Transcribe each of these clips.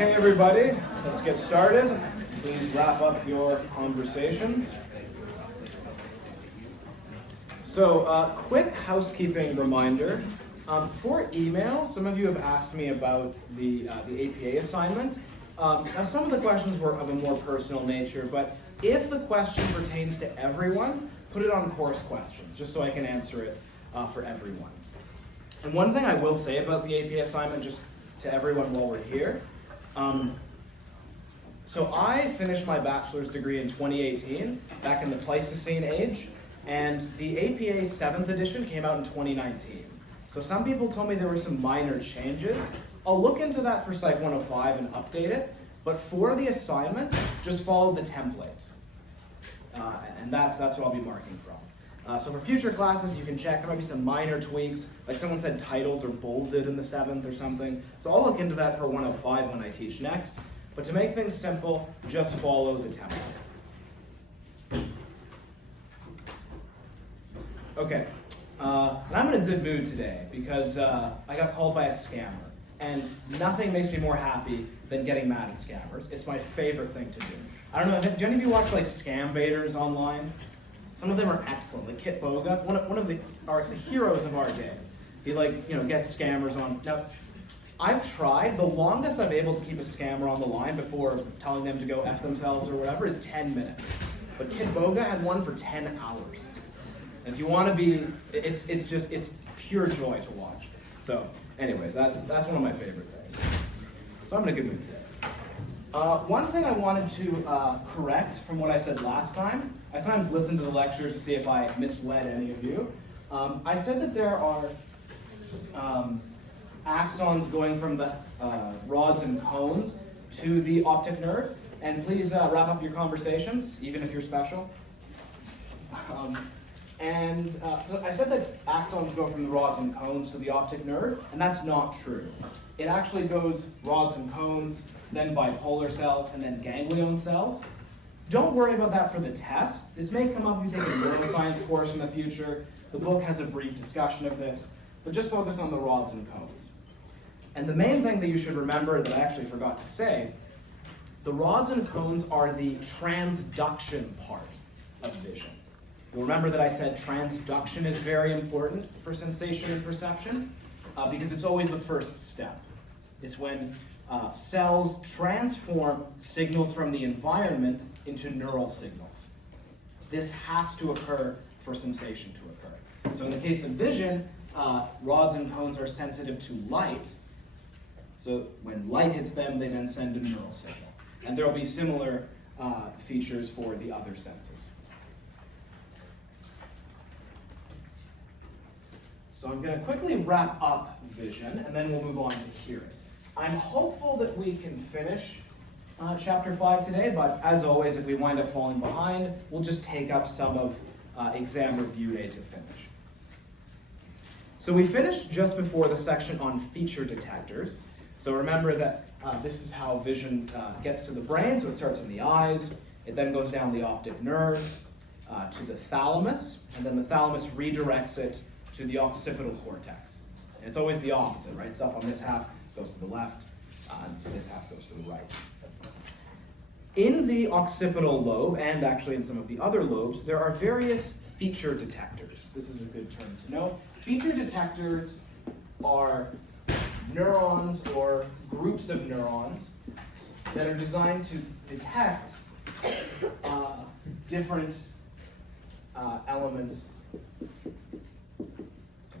Okay, everybody, let's get started. Please wrap up your conversations. So, quick housekeeping reminder. For email, some of you have asked me about the APA assignment. Now, some of the questions were of a more personal nature, but if the question pertains to everyone, put it on course questions, just so I can answer it for everyone. And one thing I will say about the APA assignment, just to everyone while we're here, so I finished my bachelor's degree in 2018, back in the Pleistocene age, and the APA 7th edition came out in 2019. So some people told me there were some minor changes. I'll look into that for Psych 105 and update it, but for the assignment, just follow the template. And that's what I'll be marking from. So for future classes, you can check. There might be some minor tweaks, like someone said titles are bolded in the 7th or something. So I'll look into that for 105 when I teach next. But to make things simple, just follow the template. Okay, and I'm in a good mood today because I got called by a scammer. And nothing makes me more happy than getting mad at scammers. It's my favorite thing to do. I don't know, do any of you watch like scam baiters online? Some of them are excellent. Like Kit Boga, one of the heroes of our day. He gets scammers on. Now, I've tried. The longest I've able to keep a scammer on the line before telling them to go F themselves or whatever is 10 minutes. But Kit Boga had one for 10 hours. And if you want to be, it's pure joy to watch. So, anyways, that's one of my favorite things. So I'm in a good mood today. One thing I wanted to correct from what I said last time, I sometimes listen to the lectures to see if I misled any of you. I said that there are axons going from the rods and cones to the optic nerve, and please wrap up your conversations, even if you're special. So I said that axons go from the rods and cones to the optic nerve, and that's not true. It actually goes rods and cones, then bipolar cells, and then ganglion cells. Don't worry about that for the test. This may come up if you take a neuroscience course in the future. The book has a brief discussion of this, but just focus on the rods and cones. And the main thing that you should remember that I actually forgot to say, the rods and cones are the transduction part of vision. You'll remember that I said transduction is very important for sensation and perception because it's always the first step. It's when cells transform signals from the environment into neural signals. This has to occur for sensation to occur. So in the case of vision, rods and cones are sensitive to light. So when light hits them, they then send a neural signal. And there will be similar features for the other senses. So I'm going to quickly wrap up vision, and then we'll move on to hearing. I'm hopeful that we can finish Chapter 5 today, but as always, if we wind up falling behind, we'll just take up some of exam review day to finish. So we finished just before the section on feature detectors. So remember that this is how vision gets to the brain. So it starts in the eyes, it then goes down the optic nerve to the thalamus, and then the thalamus redirects it to the occipital cortex. And it's always the opposite, right? Stuff on this half goes to the left, and this half goes to the right. In the occipital lobe, and actually in some of the other lobes, there are various feature detectors. This is a good term to know. Feature detectors are neurons or groups of neurons that are designed to detect different elements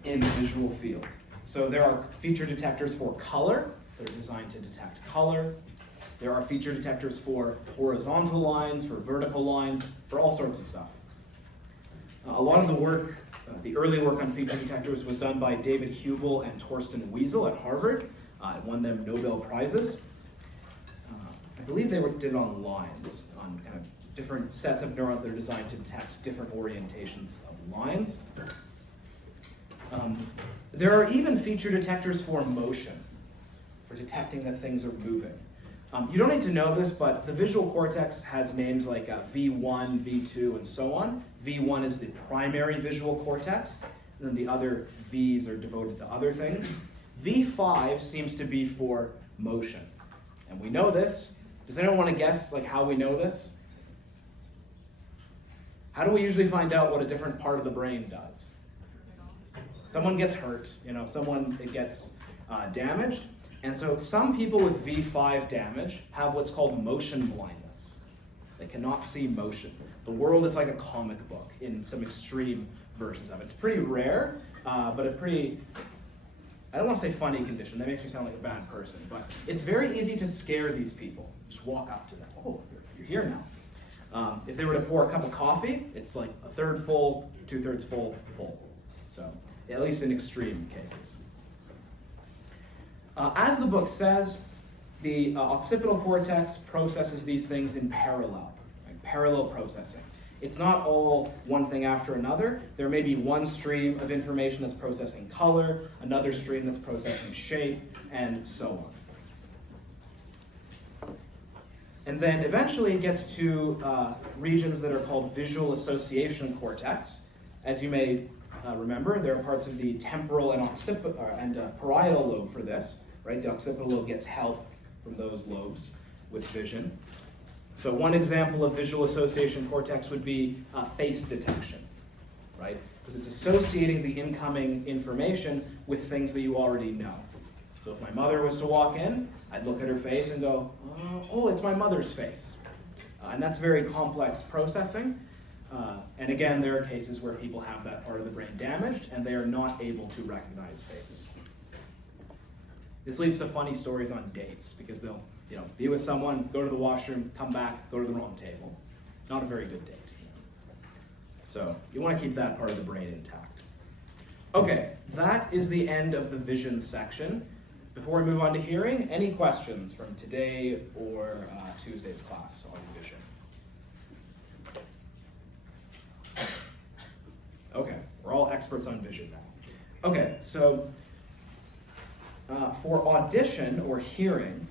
in the visual field. So there are feature detectors for color that are designed to detect color. There are feature detectors for horizontal lines, for vertical lines, for all sorts of stuff. A lot of the work, the early work on feature detectors was done by David Hubel and Torsten Wiesel at Harvard. It won them Nobel Prizes. I believe they did it on lines, on kind of different sets of neurons that are designed to detect different orientations of lines. There are even feature detectors for motion, for detecting that things are moving. You don't need to know this, but the visual cortex has names like V1, V2, and so on. V1 is the primary visual cortex, and then the other Vs are devoted to other things. V5 seems to be for motion. And we know this. Does anyone want to guess how we know this? How do we usually find out what a different part of the brain does? Someone gets hurt, someone gets damaged. And so some people with V5 damage have what's called motion blindness. They cannot see motion. The world is like a comic book in some extreme versions of it. It's pretty rare, but a pretty, I don't want to say funny condition. That makes me sound like a bad person. But it's very easy to scare these people. Just walk up to them. Oh, you're here now. If they were to pour a cup of coffee, it's like a third full, 2/3 full, full. So at least in extreme cases. As the book says, the occipital cortex processes these things in parallel, right? Parallel processing. It's not all one thing after another. There may be one stream of information that's processing color, another stream that's processing shape, and so on. And then eventually it gets to regions that are called visual association cortex. As you may remember, there are parts of the temporal and parietal lobe for this. Right? The occipital lobe gets help from those lobes with vision. So one example of visual association cortex would be face detection, right? Because it's associating the incoming information with things that you already know. So if my mother was to walk in, I'd look at her face and go, oh, it's my mother's face. And that's very complex processing. And again, there are cases where people have that part of the brain damaged and they are not able to recognize faces. This leads to funny stories on dates because they'll, be with someone, go to the washroom, come back, go to the wrong table. Not a very good date. So you want to keep that part of the brain intact. Okay, that is the end of the vision section. Before we move on to hearing, any questions from today or Tuesday's class on vision? Okay, we're all experts on vision now. Okay, so for audition or hearing,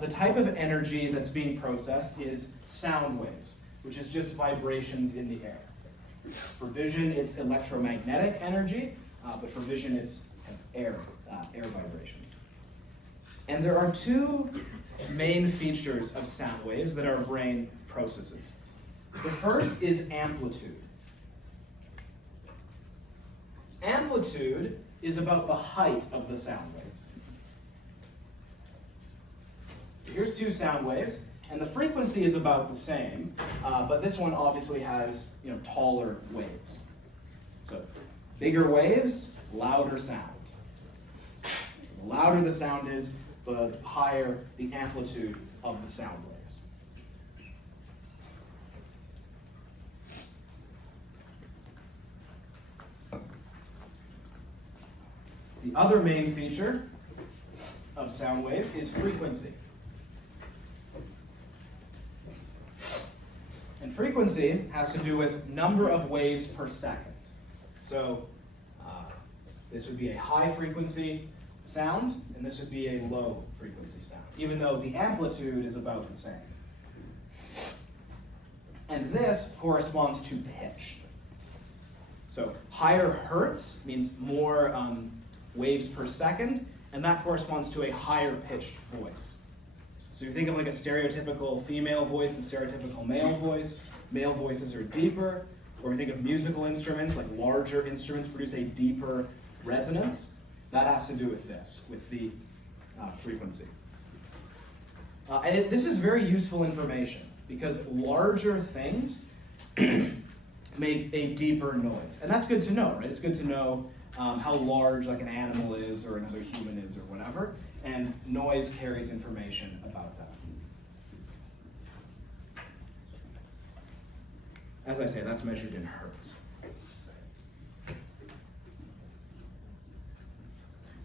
the type of energy that's being processed is sound waves, which is just vibrations in the air. For vision, it's electromagnetic energy, but for vision, it's air vibrations. And there are two main features of sound waves that our brain processes. The first is amplitude. Amplitude is about the height of the sound waves. Here's two sound waves, and the frequency is about the same, but this one obviously has taller waves. So bigger waves, louder sound. The louder the sound is, the higher the amplitude of the sound waves. The other main feature of sound waves is frequency. And frequency has to do with number of waves per second. So this would be a high frequency sound, and this would be a low frequency sound, even though the amplitude is about the same. And this corresponds to pitch. So higher hertz means more waves per second, and that corresponds to a higher pitched voice. So you think of like a stereotypical female voice and stereotypical male voice. Male voices are deeper, or we think of musical instruments, like larger instruments produce a deeper resonance. That has to do with this, with the frequency. This is very useful information because larger things make a deeper noise. And that's good to know, right? It's good to know how large like an animal is or another human is or whatever, and noise carries information about that. As I say, that's measured in hertz.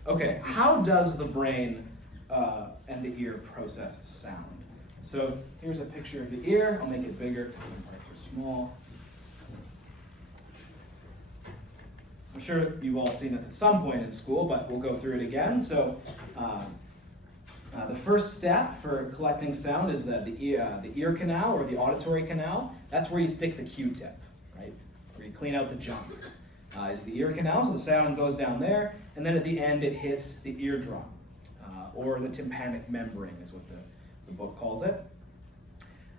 Okay, how does the brain and the ear process sound? So here's a picture of the ear. I'll make it bigger because some parts are small. I'm sure you've all seen this at some point in school, but we'll go through it again. So the first step for collecting sound is the ear canal or the auditory canal. That's where you stick the Q-tip, right? Where you clean out the junk. Is the ear canal, so the sound goes down there, and then at the end it hits the eardrum. or the tympanic membrane is what the book calls it.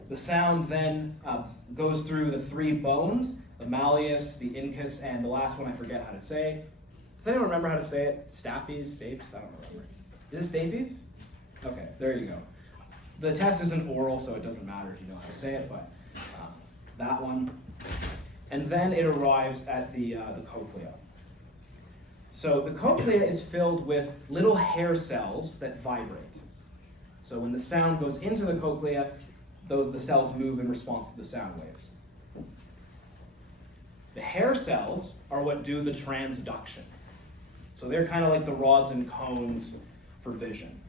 The sound then goes through the three bones, the malleus, the incus, and the last one I forget how to say. Does anyone remember how to say it? Stapes? Stapes? I don't remember. Is it stapes? Okay, there you go. The test isn't oral, so it doesn't matter if you know how to say it, but that one. And then it arrives at the cochlea. So the cochlea is filled with little hair cells that vibrate. So when the sound goes into the cochlea, the cells move in response to the sound waves. The hair cells are what do the transduction. So they're kind of like the rods and cones for vision.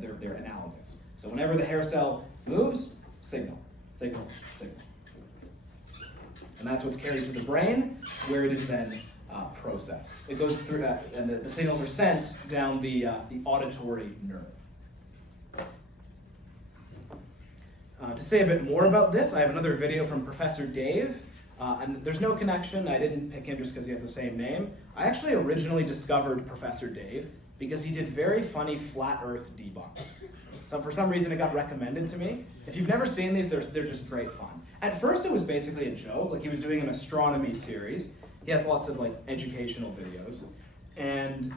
They're analogous. So whenever the hair cell moves, signal, signal, signal. And that's what's carried to the brain, where it is then processed. It goes through, and the signals are sent down the auditory nerve. To say a bit more about this, I have another video from Professor Dave, and there's no connection. I didn't pick him just because he has the same name. I actually originally discovered Professor Dave because he did very funny flat earth debunks. So for some reason it got recommended to me. If you've never seen these, they're just great fun. At first it was basically a joke, like he was doing an astronomy series. He has lots of educational videos. And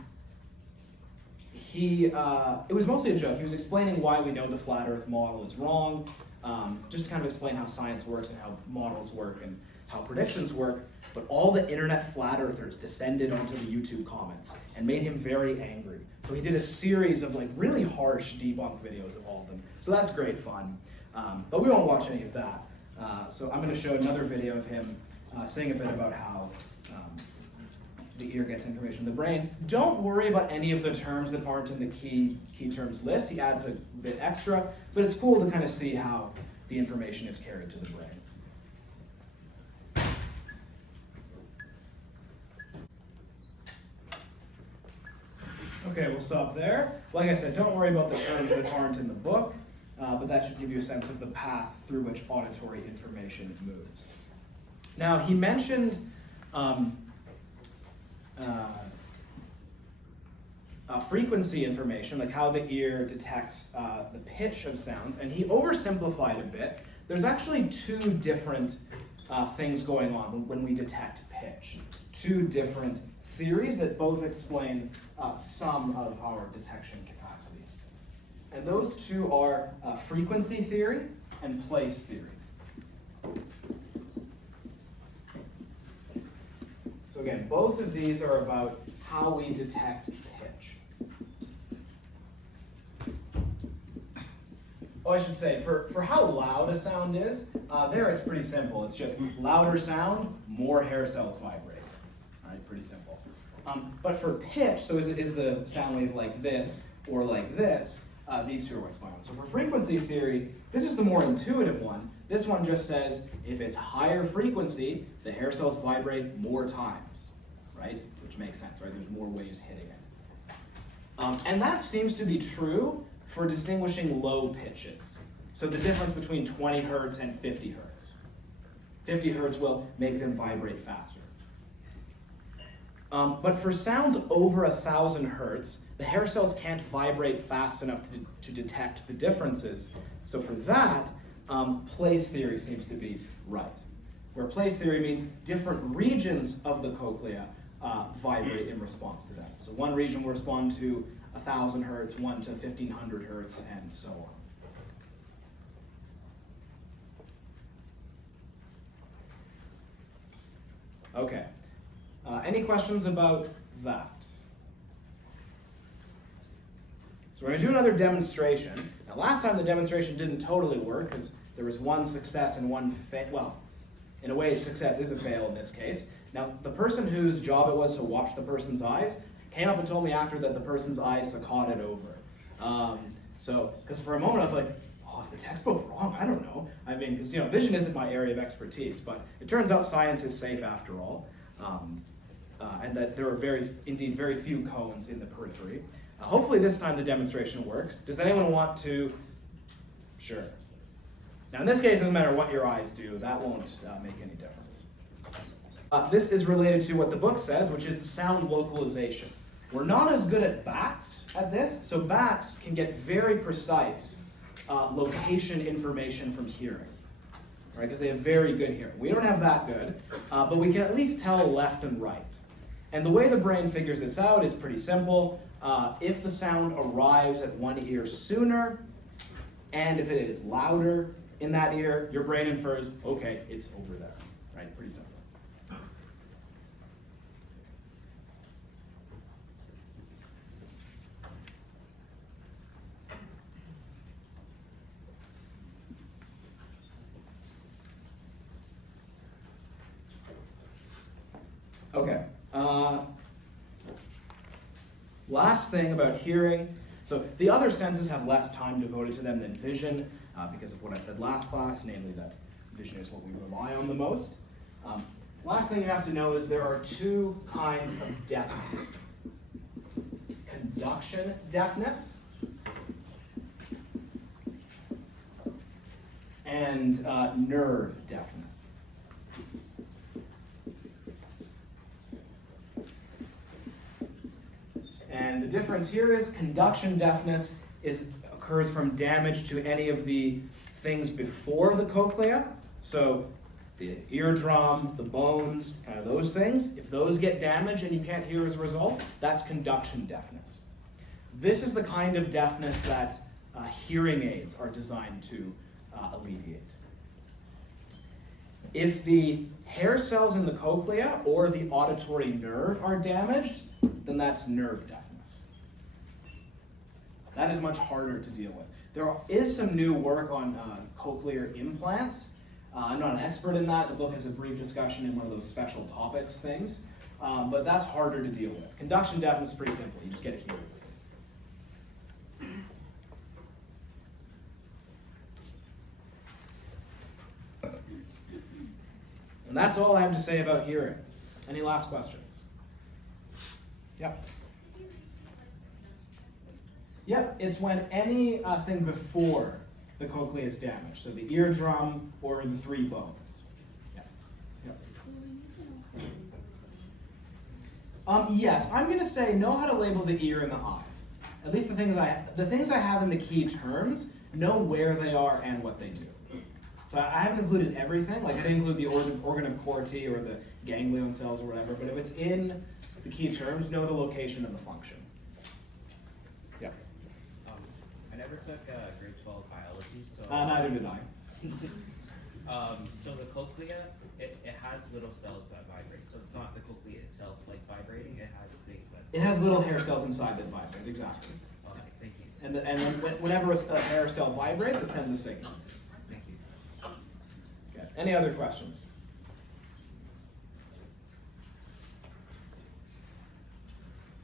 it was mostly a joke. He was explaining why we know the flat earth model is wrong, just to kind of explain how science works and how models work and how predictions work. But all the internet flat earthers descended onto the YouTube comments and made him very angry. So he did a series of really harsh debunk videos of all of them. So that's great fun. But we won't watch any of that. So I'm going to show another video of him saying a bit about how the ear gets information in the brain. Don't worry about any of the terms that aren't in the key terms list. He adds a bit extra, but it's cool to kind of see how the information is carried to the brain. Okay, we'll stop there. Like I said, don't worry about the terms that aren't in the book, but that should give you a sense of the path through which auditory information moves. Now, he mentioned frequency information, like how the ear detects the pitch of sounds, and he oversimplified a bit. There's actually two different things going on when we detect pitch. Two different theories that both explain some of our detection capacities. And those two are frequency theory and place theory. So again, both of these are about how we detect pitch. Oh, I should say, for how loud a sound is, there it's pretty simple. It's just louder sound, more hair cells vibrate. All right, pretty simple. But for pitch, so is the sound wave like this or like this, these two are what's going on. So for frequency theory, this is the more intuitive one. This one just says, if it's higher frequency, the hair cells vibrate more times, right? Which makes sense, right? There's more waves hitting it. And that seems to be true for distinguishing low pitches. So the difference between 20 hertz and 50 hertz. 50 hertz will make them vibrate faster. But for sounds over 1,000 hertz, the hair cells can't vibrate fast enough to detect the differences. So for that, place theory seems to be right. Where place theory means different regions of the cochlea vibrate in response to that. So one region will respond to 1,000 hertz, one to 1,500 hertz, and so on. Okay. Any questions about that? So we're going to do another demonstration. Now last time the demonstration didn't totally work because there was one success and one fail. Well, in a way success is a fail in this case. Now the person whose job it was to watch the person's eyes came up and told me after that the person's eyes saccaded over. Because for a moment I was like, oh, is the textbook wrong? I don't know. I mean, because vision isn't my area of expertise, but it turns out science is safe after all. And that there are indeed very few cones in the periphery. Hopefully this time the demonstration works. Does anyone want to? Sure. Now in this case, it doesn't matter what your eyes do, that won't make any difference. This is related to what the book says, which is sound localization. We're not as good at bats at this, so bats can get very precise location information from hearing, right? Because they have very good hearing. We don't have that good, but we can at least tell left and right. And the way the brain figures this out is pretty simple. If the sound arrives at one ear sooner, and if it is louder in that ear, your brain infers, okay, it's over there, right? Pretty simple. Okay. Last thing about hearing. So the other senses have less time devoted to them than vision because of what I said last class, namely that vision is what we rely on the most. Last thing you have to know is there are two kinds of deafness. Conduction deafness and nerve deafness. And the difference here is conduction deafness occurs from damage to any of the things before the cochlea. So the eardrum, the bones, kind of those things. If those get damaged and you can't hear as a result, that's conduction deafness. This is the kind of deafness that hearing aids are designed to alleviate. If the hair cells in the cochlea or the auditory nerve are damaged, then that's nerve deafness. That is much harder to deal with. There is some new work on cochlear implants. I'm not an expert in that. The book has a brief discussion in one of those special topics things, but that's harder to deal with. Conduction deafness is pretty simple. You just get a hearing. And that's all I have to say about hearing. Any last questions? Yep. Yep, it's when anything before the cochlea is damaged. So the eardrum or the three bones. Yeah. Yep. Yes, I'm going to say know how to label the ear and the eye. At least the things I have in the key terms, know where they are and what they do. So I haven't included everything. Like I didn't include the organ of Corti or the ganglion cells or whatever. But if it's in the key terms, know the location and the function. Yeah. I never took grade 12 biology, so. Neither did I. So the cochlea, it has little cells that vibrate. So it's not the cochlea itself like vibrating. It has things that. It has little hair cells inside that vibrate. Exactly. Okay, thank you. And whenever a hair cell vibrates, it sends a signal. Thank you. Okay. Any other questions?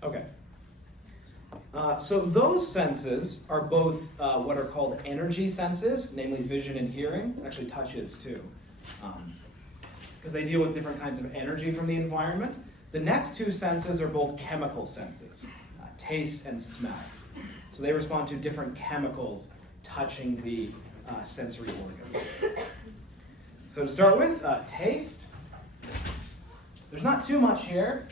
Okay. So those senses are both what are called energy senses, namely vision and hearing. Actually, touch is too, because they deal with different kinds of energy from the environment. The next two senses are both chemical senses, taste and smell. So they respond to different chemicals touching the sensory organs. So to start with, taste. There's not too much here.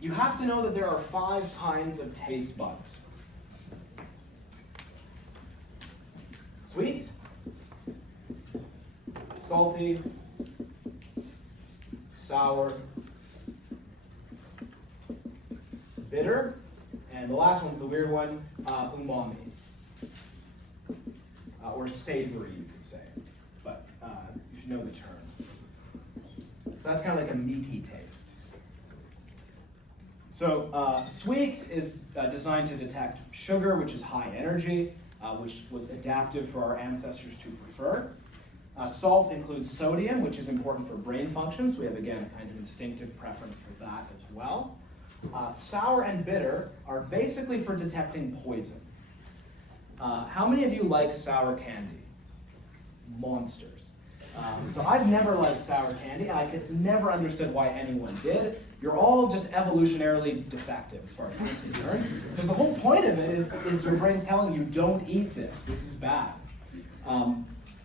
You have to know that there are 5 kinds of taste buds. Sweet, salty, sour, bitter, and the last one's the weird one, umami. Or savory, you could say. But you should know the term. So that's kind of like a meaty taste. So sweet is designed to detect sugar, which is high energy, which was adaptive for our ancestors to prefer. Salt includes sodium, which is important for brain functions. We have, again, a kind of instinctive preference for that as well. Sour and bitter are basically for detecting poison. How many of you like sour candy? Monsters. So I've never liked sour candy, and I could never understood why anyone did. You're all just evolutionarily defective as far as I'm concerned. Because the whole point of it is your brain's telling you, don't eat this. This is bad.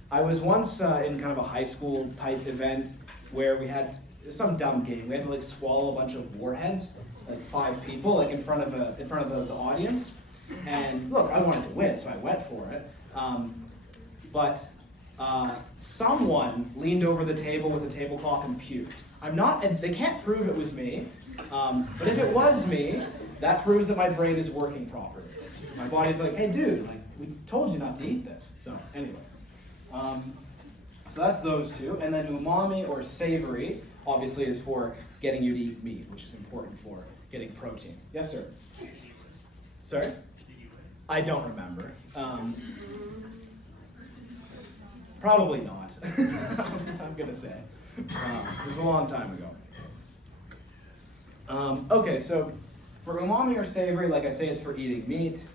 I was once in kind of a high school type event where we had some dumb game. We had to like swallow a bunch of warheads, like 5 people, like in front of the audience. And look, I wanted to win, so I went for it. But someone leaned over the table with a tablecloth and puked. They can't prove it was me, but if it was me, that proves that my brain is working properly. My body's like, hey dude, like, we told you not to eat this. So anyways, so that's those two. And then umami or savory, obviously, is for getting you to eat meat, which is important for getting protein. Yes, sir? Sorry? I don't remember. Probably not. I'm gonna say. It was a long time ago. Okay, so for umami or savory, like I say, it's for eating meat.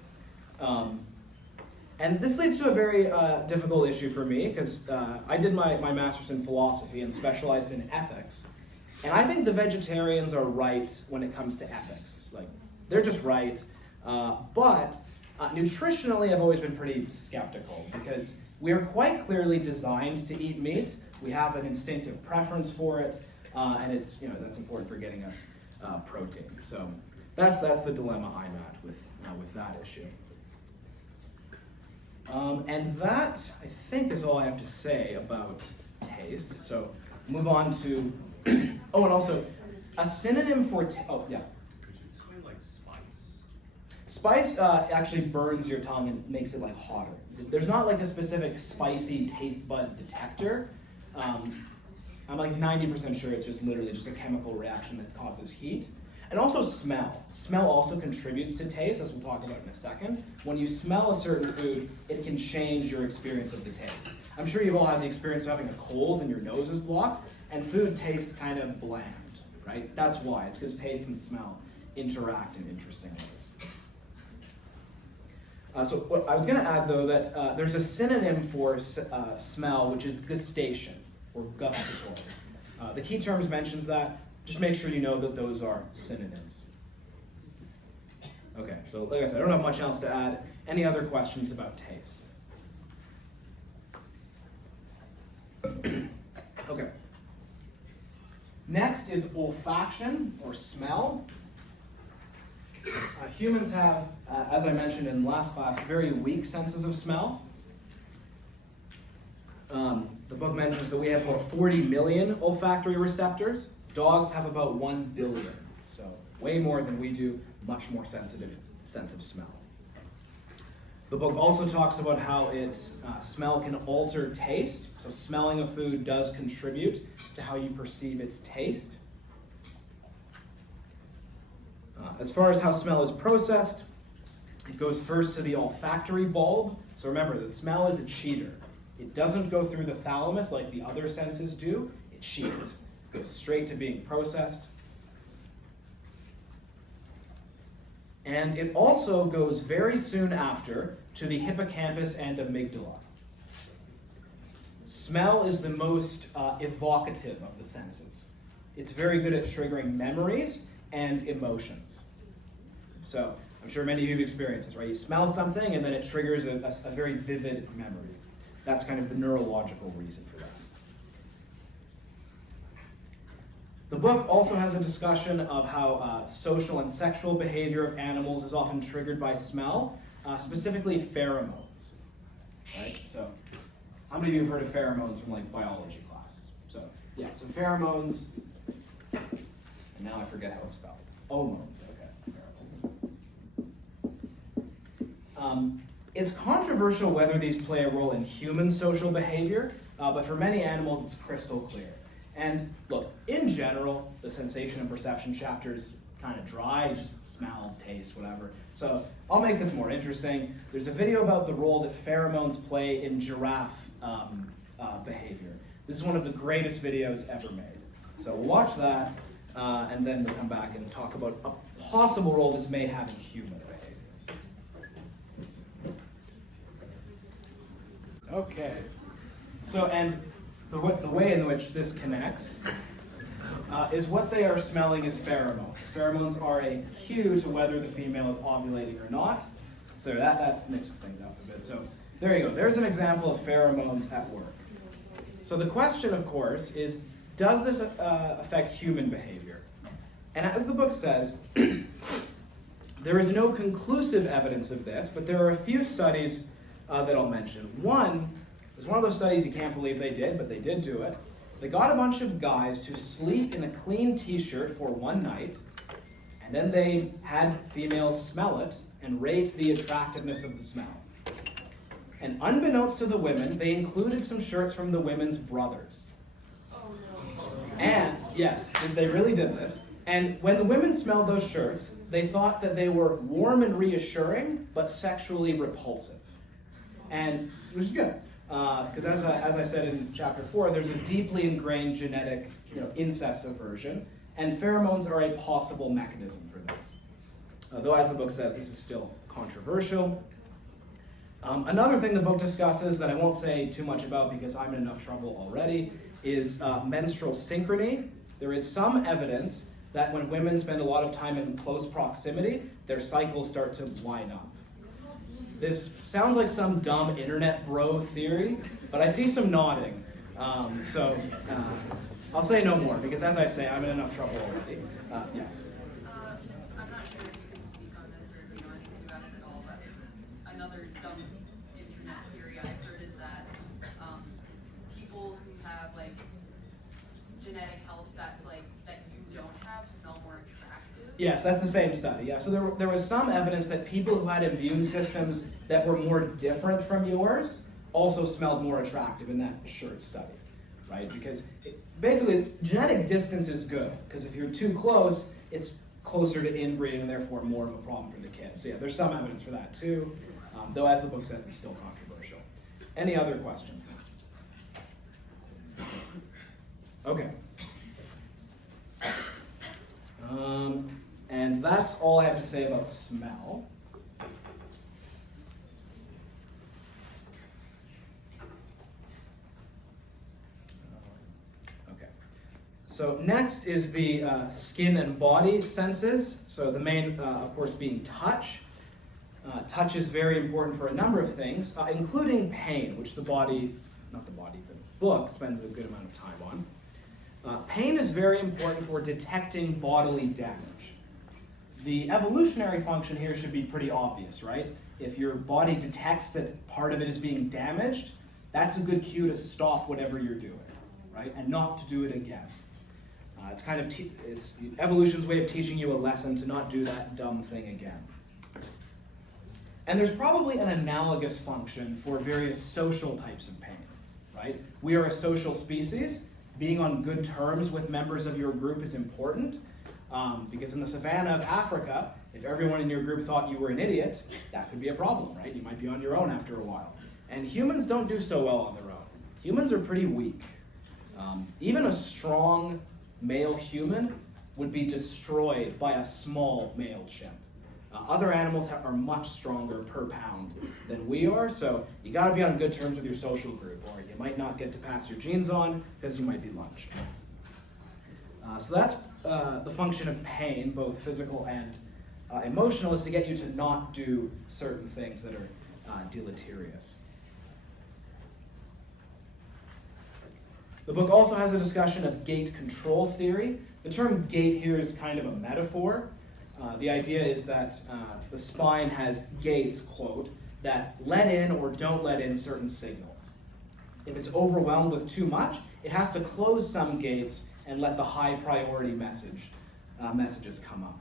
And this leads to a very difficult issue for me, because I did my master's in philosophy and specialized in ethics. And I think the vegetarians are right when it comes to ethics. Like, they're just right. But nutritionally, I've always been pretty skeptical, because we are quite clearly designed to eat meat. We have an instinctive preference for it, and it's, that's important for getting us protein. So that's the dilemma I'm at with that issue. And that, I think, is all I have to say about taste. So move on to, oh, and also, a synonym for, oh, yeah. Could you explain, like, spice? Spice actually burns your tongue and makes it, like, hotter. There's not, like, a specific spicy taste bud detector. I'm, like, 90% sure it's just literally just a chemical reaction that causes heat. And also smell. Smell also contributes to taste, as we'll talk about in a second. When you smell a certain food, it can change your experience of the taste. I'm sure you've all had the experience of having a cold and your nose is blocked, and food tastes kind of bland, right? That's why. It's because taste and smell interact in interesting ways. So what I was going to add, though, that there's a synonym for smell, which is gustation, or gustatory. The key terms mentions that. Just make sure you know that those are synonyms. Okay, so like I said, I don't have much else to add. Any other questions about taste? Okay. Next is olfaction, or smell. Humans have, as I mentioned in last class, very weak senses of smell. The book mentions that we have about 40 million olfactory receptors. Dogs have about 1 billion, so way more than we do, much more sensitive sense of smell. The book also talks about how smell can alter taste. So smelling a food does contribute to how you perceive its taste. As far as how smell is processed, it goes first to the olfactory bulb. So remember that smell is a cheater. It doesn't go through the thalamus like the other senses do. It cheats. It goes straight to being processed. And it also goes very soon after to the hippocampus and amygdala. Smell is the most evocative of the senses. It's very good at triggering memories and emotions. So I'm sure many of you have experienced this, right? You smell something and then it triggers a very vivid memory. That's kind of the neurological reason for that. The book also has a discussion of how social and sexual behavior of animals is often triggered by smell, specifically pheromones. Right? So, how many of you have heard of pheromones from like biology class? So, yeah, so pheromones, and now I forget how it's spelled. Omones, okay. It's controversial whether these play a role in human social behavior, but for many animals it's crystal clear. And look, in general, the sensation and perception chapter is kind of dry, just smell, taste, whatever. So I'll make this more interesting. There's a video about the role that pheromones play in giraffe behavior. This is one of the greatest videos ever made. So we'll watch that, and then we'll come back and talk about a possible role this may have in human behavior. Okay. So, and the way in which this connects is what they are smelling is pheromones. Pheromones are a cue to whether the female is ovulating or not. So that mixes things up a bit. So there you go. There's an example of pheromones at work. So the question, of course, is does this affect human behavior? And as the book says, there is no conclusive evidence of this, but there are a few studies that I'll mention. One is one of those studies you can't believe they did, but they did do it. They got a bunch of guys to sleep in a clean t-shirt for one night, and then they had females smell it and rate the attractiveness of the smell. And unbeknownst to the women, they included some shirts from the women's brothers. Oh no. And, yes, they really did this. And when the women smelled those shirts, they thought that they were warm and reassuring, but sexually repulsive. And which is good, because as I said in chapter 4, there's a deeply ingrained genetic, incest aversion, and pheromones are a possible mechanism for this. Though, as the book says, this is still controversial. Another thing the book discusses that I won't say too much about because I'm in enough trouble already is menstrual synchrony. There is some evidence that when women spend a lot of time in close proximity, their cycles start to line up. This sounds like some dumb internet bro theory, but I see some nodding. So I'll say no more because, as I say, I'm in enough trouble already. Yes. I'm not sure if you can speak on this or if you know anything about it at all, but another dumb internet theory I've heard is that people who have like genetic health that's like that you don't have smell more attractive. Yes, that's the same study. Yeah, so there was some evidence that people who had immune systems that were more different from yours also smelled more attractive in that shirt study, right? Because basically, genetic distance is good, because if you're too close, it's closer to inbreeding and therefore more of a problem for the kid. So yeah, there's some evidence for that too, though as the book says, it's still controversial. Any other questions? Okay. And that's all I have to say about smell. Okay. So next is the skin and body senses. So the main, of course, being touch. Touch is very important for a number of things, including pain, which the book spends a good amount of time on. Pain is very important for detecting bodily damage. The evolutionary function here should be pretty obvious, right? If your body detects that part of it is being damaged, that's a good cue to stop whatever you're doing, right? And not to do it again. It's kind of it's evolution's way of teaching you a lesson to not do that dumb thing again. And there's probably an analogous function for various social types of pain, right? We are a social species. Being on good terms with members of your group is important because in the savannah of Africa, if everyone in your group thought you were an idiot, that could be a problem, right? You might be on your own after a while. And humans don't do so well on their own. Humans are pretty weak. Even a strong male human would be destroyed by a small male chimp. Other animals are much stronger per pound than we are, so you gotta be on good terms with your social group, or you might not get to pass your genes on because you might be lunch. So that's the function of pain, both physical and emotional, is to get you to not do certain things that are deleterious. The book also has a discussion of gait control theory. The term gait here is kind of a metaphor. The idea is that the spine has gates, quote, that let in or don't let in certain signals. If it's overwhelmed with too much, it has to close some gates and let the high priority messages come up.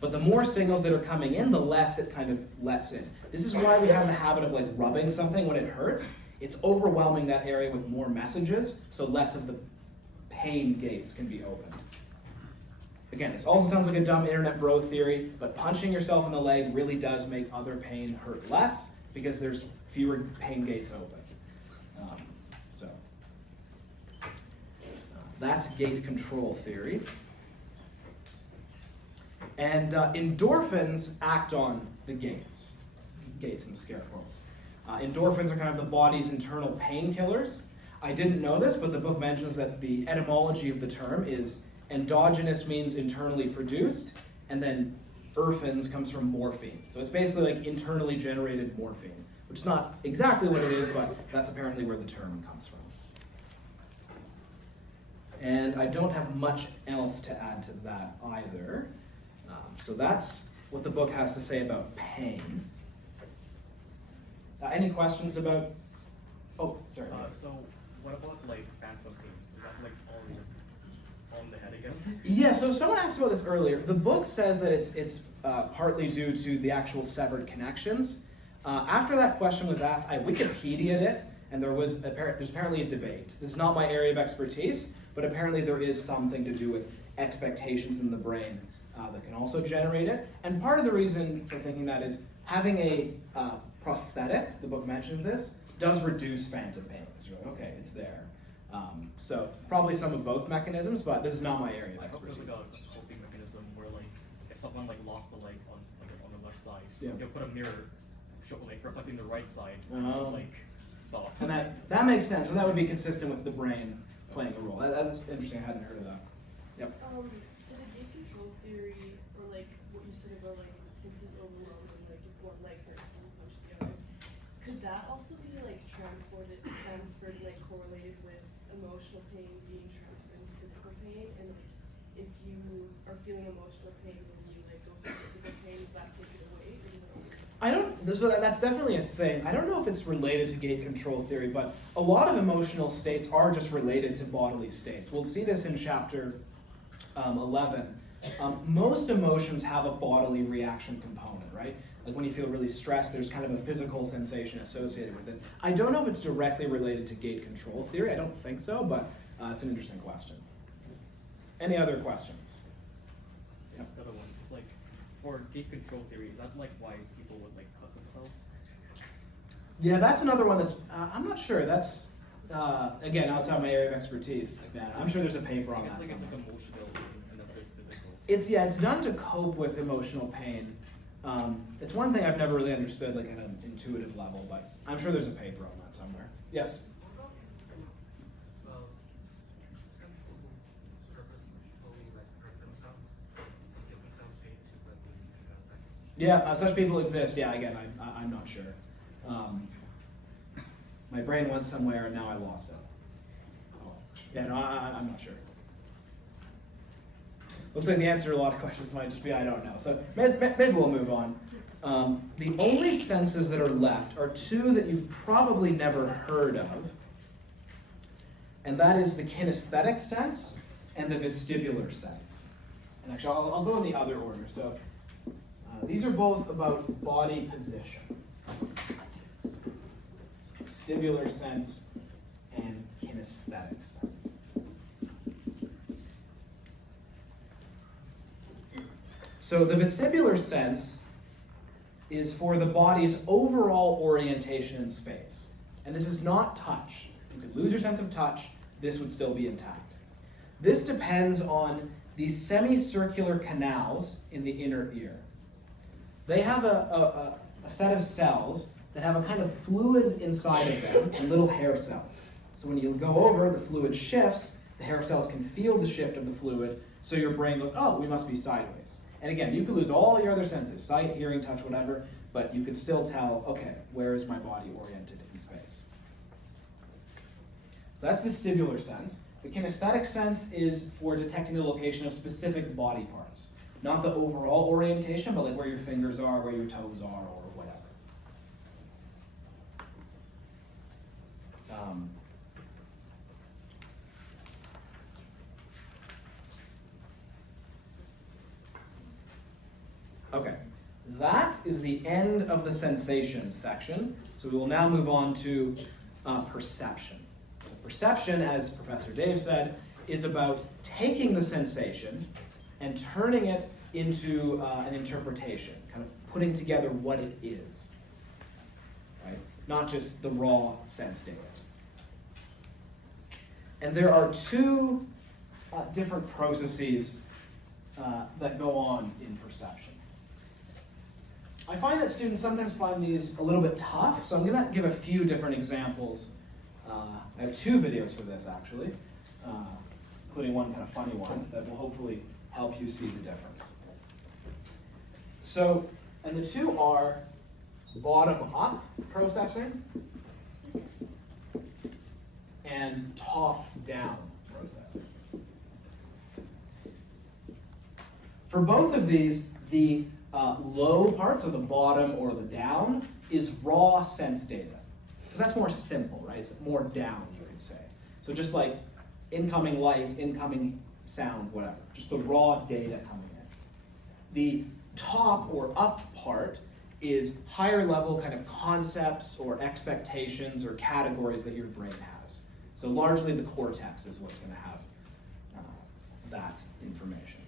But the more signals that are coming in, the less it kind of lets in. This is why we have the habit of like rubbing something when it hurts. It's overwhelming that area with more messages, so less of the pain gates can be opened. Again, this also sounds like a dumb internet bro theory, but punching yourself in the leg really does make other pain hurt less because there's fewer pain gates open. That's gait control theory. And endorphins act on the gates in scare quotes. Endorphins are kind of the body's internal painkillers. I didn't know this, but the book mentions that the etymology of the term is endogenous means internally produced, and then erphins comes from morphine. So it's basically like internally generated morphine, which is not exactly what it is, but that's apparently where the term comes from. And I don't have much else to add to that either. So that's what the book has to say about pain. Any questions about? Oh, sorry. So what about like phantom pain? Is that like all in the head, I guess? Yeah. So someone asked about this earlier. The book says that it's partly due to the actual severed connections. After that question was asked, I Wikipedia'd it, and there's apparently a debate. This is not my area of expertise, but apparently there is something to do with expectations in the brain that can also generate it. And part of the reason for thinking that is having a prosthetic, the book mentions this, does reduce phantom pain. Because you're like, okay, it's there. So probably some of both mechanisms, but this is not my area of I hope there's expertise. like a coping mechanism where like if someone like lost the leg on the left side, Yeah. you'll put a mirror like reflecting the right side, Oh. like stop. And that makes sense. So that would be consistent with the brain playing a role. That's interesting. I hadn't heard of that. Yep. So the gate control theory, or like what you said about like senses overload and like if one leg hurts and you punch the other, could that also be like transferred and like correlated with emotional pain being transferred into physical pain? And like if you are feeling emotional pain when you like go through physical pain, does that take it away, or does it only? So that's definitely a thing. I don't know if it's related to gate control theory, but a lot of emotional states are just related to bodily states. We'll see this in chapter 11. Most emotions have a bodily reaction component, right? Like when you feel really stressed, there's kind of a physical sensation associated with it. I don't know if it's directly related to gate control theory. I don't think so, but it's an interesting question. Any other questions? The other one is like for gate control theory, is that like why people would like cut themselves? Yeah, that's another one that's, I'm not sure. That's, again, outside my area of expertise. Like that. I'm sure there's a paper on I guess that like it's somewhere. like emotional and that's physical. It's done to cope with emotional pain. It's one thing I've never really understood like at an intuitive level, but I'm sure there's a paper on that somewhere. Yes? Well, some people who purposefully like hurt themselves to give themselves pain to like sex. Yeah, such people exist. Yeah, again, I'm not sure. My brain went somewhere and now I lost it. Yeah, no, I'm not sure. Looks like the answer to a lot of questions might just be I don't know. So maybe we'll move on. The only senses that are left are two that you've probably never heard of, and that is the kinesthetic sense and the vestibular sense. And actually, I'll go in the other order. So these are both about body position. Vestibular sense and kinesthetic sense. So the vestibular sense is for the body's overall orientation in space. And this is not touch. You could lose your sense of touch, this would still be intact. This depends on the semicircular canals in the inner ear. They have a set of cells that have a kind of fluid inside of them and little hair cells. So when you go over, the fluid shifts, the hair cells can feel the shift of the fluid, so your brain goes, oh, we must be sideways. And again, you could lose all your other senses, sight, hearing, touch, whatever, but you could still tell, okay, where is my body oriented in space? So that's vestibular sense. The kinesthetic sense is for detecting the location of specific body parts. Not the overall orientation, but like where your fingers are, where your toes are, or whatever. Okay, that is the end of the sensation section. So we will now move on to perception. So perception, as Professor Dave said, is about taking the sensation and turning it into an interpretation, kind of putting together what it is, right? Not just the raw sense data. And there are two different processes that go on in perception. I find that students sometimes find these a little bit tough, so I'm going to give a few different examples. I have two videos for this, actually, including one kind of funny one that will hopefully help you see the difference. So, and the two are bottom-up processing and top-down processing. For both of these, the low parts, so the bottom or the down, is raw sense data. Because that's more simple, right? It's more down, you could say. So just like incoming light, incoming sound, whatever. Just the raw data coming in. The top or up part is higher level kind of concepts or expectations or categories that your brain has. So largely the cortex is what's going to have that information.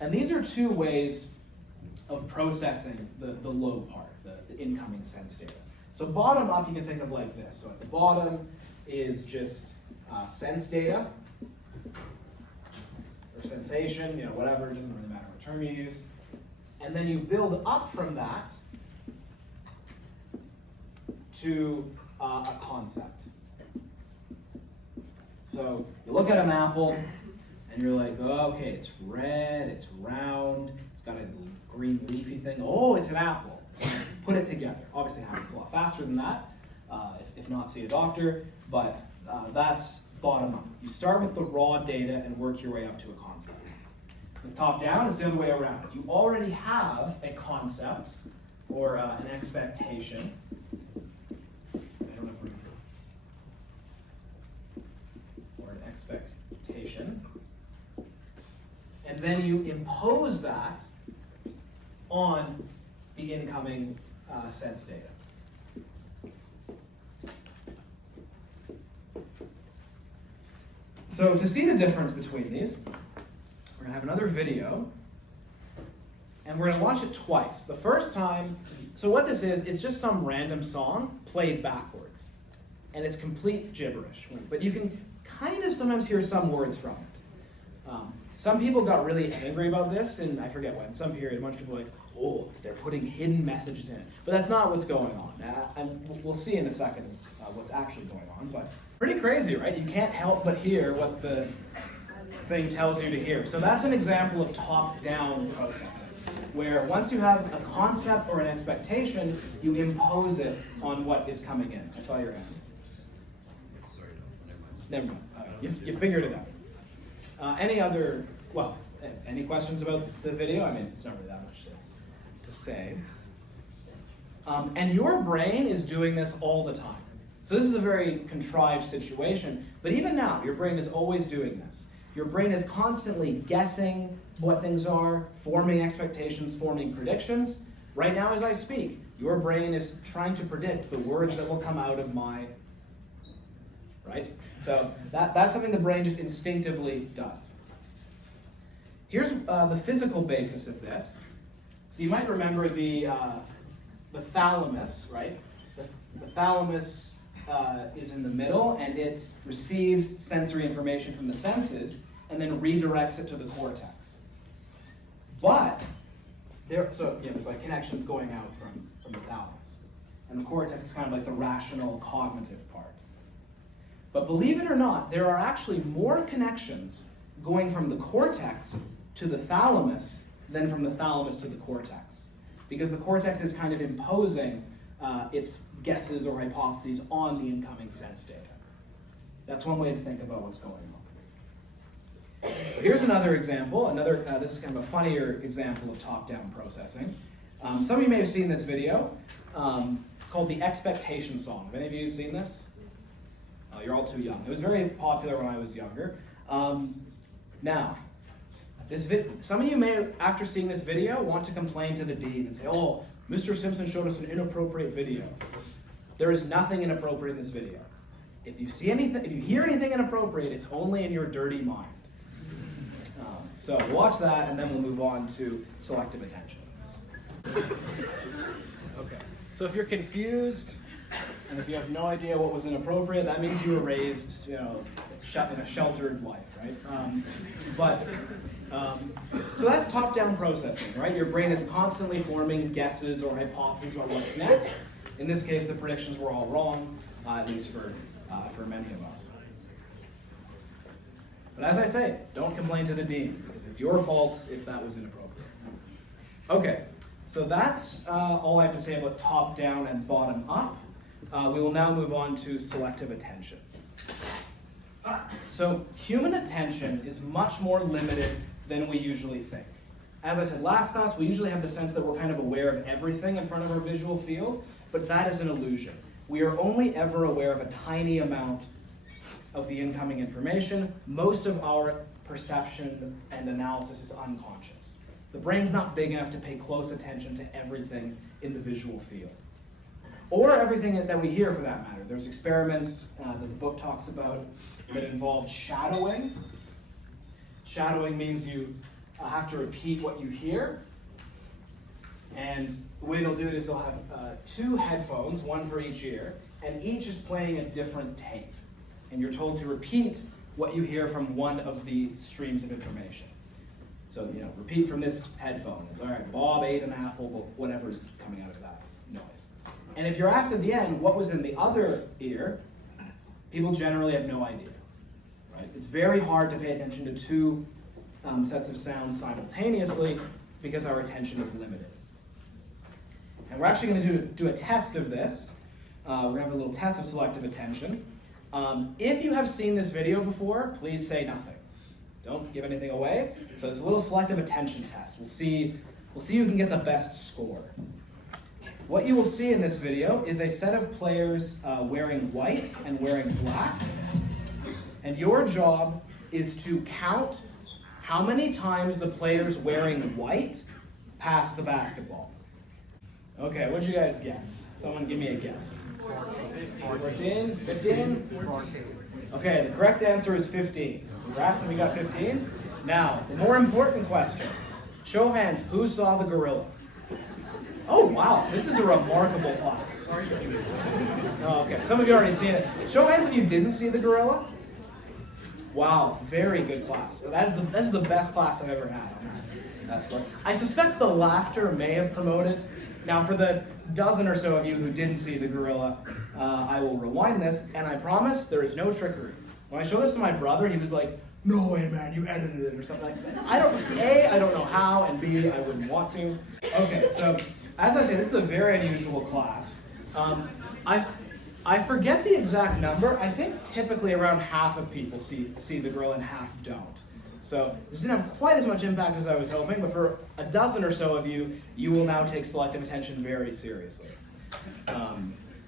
And these are two ways of processing the low part, the incoming sense data. So bottom up, you can think of like this. So at the bottom is just sense data, or sensation, whatever, it doesn't really matter what term you use. And then you build up from that to a concept. So you look at an apple, and you're like, oh, okay, it's red, it's round, it's got a green leafy thing. Oh, it's an apple. Put it together. Obviously, it happens a lot faster than that. If not, see a doctor. But that's bottom up. You start with the raw data and work your way up to a concept. With top down, it's the other way around. You already have a concept or an expectation. I don't know if or an expectation. And then you impose that on the incoming sense data. So to see the difference between these, we're going to have another video, and we're going to watch it twice. The first time, so what this is, it's just some random song played backwards, and it's complete gibberish. But you can kind of sometimes hear some words from it. Some people got really angry about this, and I forget when, some period, a bunch of people were like, oh, they're putting hidden messages in it. But that's not what's going on. And we'll see in a second what's actually going on. But pretty crazy, right? You can't help but hear what the thing tells you to hear. So that's an example of top-down processing, where once you have a concept or an expectation, you impose it on what is coming in. I saw your hand. Sorry, no, Never mind. You figured it out. Any questions about the video? I mean, it's not really that much to say. And your brain is doing this all the time. So this is a very contrived situation, but even now, your brain is always doing this. Your brain is constantly guessing what things are, forming expectations, forming predictions. Right now as I speak, your brain is trying to predict the words that will come out of my, right? So that's something the brain just instinctively does. Here's the physical basis of this. So you might remember the thalamus, right? The thalamus is in the middle, and it receives sensory information from the senses and then redirects it to the cortex. But there's like connections going out from the thalamus, and the cortex is kind of like the rational, cognitive part. But believe it or not, there are actually more connections going from the cortex to the thalamus than from the thalamus to the cortex, because the cortex is kind of imposing its guesses or hypotheses on the incoming sense data. That's one way to think about what's going on. So here's another example. This is kind of a funnier example of top-down processing. Some of you may have seen this video. It's called The Expectation Song. Have any of you seen this? Oh, you're all too young. It was very popular when I was younger. Now, some of you may, after seeing this video, want to complain to the dean and say, oh, Mr. Simpson showed us an inappropriate video. There is nothing inappropriate in this video. If you hear anything inappropriate, it's only in your dirty mind. So watch that, and then we'll move on to selective attention. Okay. So if you're confused, and if you have no idea what was inappropriate, that means you were raised, in a sheltered life, right? So that's top-down processing, right? Your brain is constantly forming guesses or hypotheses about what's next. In this case, the predictions were all wrong, at least for many of us. But as I say, don't complain to the dean, because it's your fault if that was inappropriate. Okay, so that's all I have to say about top-down and bottom-up. We will now move on to selective attention. So human attention is much more limited than we usually think. As I said last class, we usually have the sense that we're kind of aware of everything in front of our visual field, but that is an illusion. We are only ever aware of a tiny amount of the incoming information. Most of our perception and analysis is unconscious. The brain's not big enough to pay close attention to everything in the visual field. Or everything that we hear, for that matter. There's experiments that the book talks about that involve shadowing. Shadowing means you have to repeat what you hear. And the way they'll do it is they'll have 2 headphones, one for each ear, and each is playing a different tape. And you're told to repeat what you hear from one of the streams of information. So, repeat from this headphone. It's all right, Bob ate an apple, whatever's coming out of that noise. And if you're asked at the end what was in the other ear, people generally have no idea. Right? It's very hard to pay attention to 2 sets of sounds simultaneously because our attention is limited. And we're actually going to do a test of this. We're going to have a little test of selective attention. If you have seen this video before, please say nothing. Don't give anything away. So it's a little selective attention test. We'll see who can get the best score. What you will see in this video is a set of players wearing white and wearing black. And your job is to count how many times the players wearing white pass the basketball. Okay, what'd you guys get? Someone give me a guess. 14? 15? 14. Okay, the correct answer is 15. So congrats that we got 15. Now, the more important question. Show of hands, who saw the gorilla? Oh, wow, this is a remarkable class. Oh, okay, some of you already seen it. Show of hands if you didn't see the gorilla. Wow, very good class. That's the best class I've ever had. That's good. I suspect the laughter may have promoted. Now, for the dozen or so of you who didn't see the gorilla, I will rewind this, and I promise there is no trickery. When I showed this to my brother, he was like, "No way, man, you edited it," or something like that. I don't know how, and B, I wouldn't want to. Okay, so as I say, this is a very unusual class. I forget the exact number. I think typically around half of people see the gorilla and half don't. So this didn't have quite as much impact as I was hoping, but for a dozen or so of you, you will now take selective attention very seriously.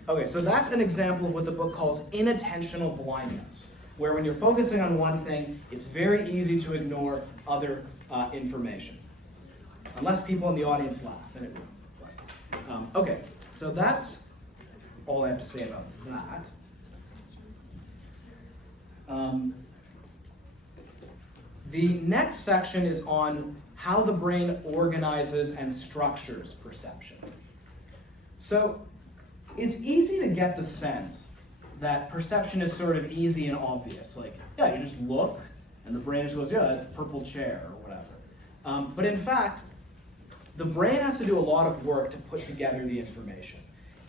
Okay, so that's an example of what the book calls inattentional blindness, where when you're focusing on one thing, it's very easy to ignore other information. Unless people in the audience laugh, then it will. Okay, so that's all I have to say about that. The next section is on how the brain organizes and structures perception. So it's easy to get the sense that perception is sort of easy and obvious. Like, yeah, you just look, and the brain just goes, yeah, that's a purple chair, or whatever. But in fact, the brain has to do a lot of work to put together the information.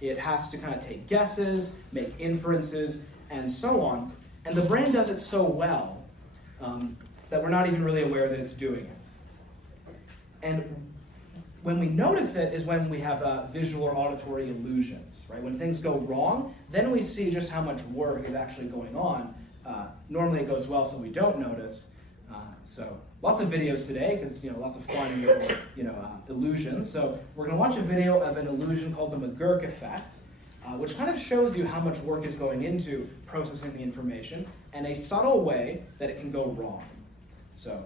It has to kind of take guesses, make inferences, and so on. And the brain does it so well that we're not even really aware that it's doing it. And when we notice it is when we have visual or auditory illusions, right? When things go wrong, then we see just how much work is actually going on. Normally it goes well, so we don't notice. So lots of videos today, because lots of fun illusions. So we're going to watch a video of an illusion called the McGurk effect, which kind of shows you how much work is going into processing the information and a subtle way that it can go wrong. So